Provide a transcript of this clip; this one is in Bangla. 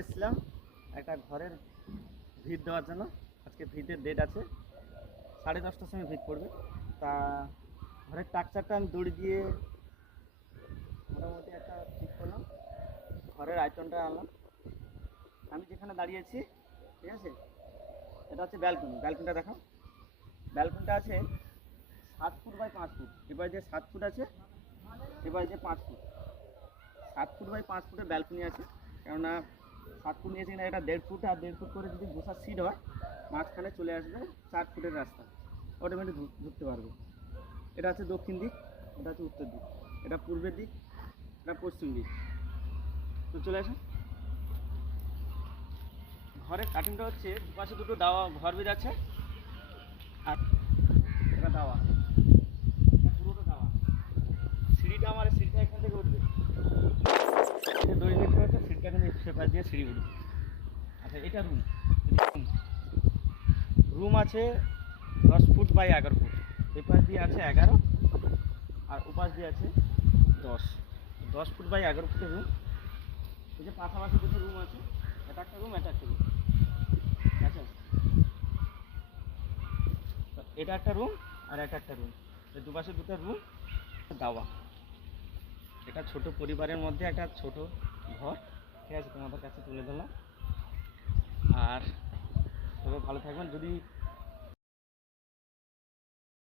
এসেছিলাম একটা ঘরের ভিত দেওয়ার জন্য। আজকে ভিতের ডেট আছে, 10:30টার সময় ভিত পড়বে। তা ঘরের স্ট্রাকচারটা আমি দড়ি দিয়ে মোটামুটি একটা ঠিক করলাম, ঘরের আয়তনটা আনলাম। আমি যেখানে দাঁড়িয়েছি, ঠিক আছে, এটা হচ্ছে ব্যালকনি। ব্যালকনিটা দেখো, ব্যালকনিটা আছে 7 ফুট বাই 5 ফুট। এবার যে 7 ফুট আছে, এবার যে 5 ফুট, 7 ফুট বাই 5 ফুটের ব্যালকনি আছে। কেননা 7 ফুট নিয়েছে কিনা, এটা 1.5 ফুট, আর 1.5 ফুট করে যদি বসার সিট হয়, মাঝখানে চলে আসবে 4 ফুটের রাস্তা, অটোমেটিক ঢুকতে পারবে। এটা হচ্ছে দক্ষিণ দিক, এটা হচ্ছে উত্তর দিক, এটা পূর্বের দিক, এটা পশ্চিম দিক। তো চলে আসুন। ঘরের কাটিংটা হচ্ছে দুপাশে দুটো দাওয়া ঘর বেজ আছে, আর এটা দাওয়া, এটা পুরোটা দাওয়া। সিঁড়িটা আমার, সিঁড়িটা এখান থেকে উঠবে, এটা দড়ি দেখতে পাচ্ছে, সিঁড়িটা কিন্তু সেপাশ দিয়ে সিঁড়ি উঠবে। আচ্ছা, এটা রুম। রুম আছে 10 ফুট বাই 11 ফুট। এপাশ দিয়ে আছে 11, আর ওপাশ দিয়ে আছে 10। 10 ফুট বাই 11 ফুটের রুম। এই যে পাশাপাশি দুটো রুম আছে, এটা একটা রুম, এটা একটা রুম, ঠিক আছে। তো এটা একটা রুম আর এটা একটা রুম, এই দুপাশে দুটো রুম, দাওয়া। এটা ছোট পরিবারের মধ্যে একটা ছোট ঘর, ঠিক আছে, তোমাদের কাছে তুলে ধরলাম। আর তবে ভালো থাকবেন। যদি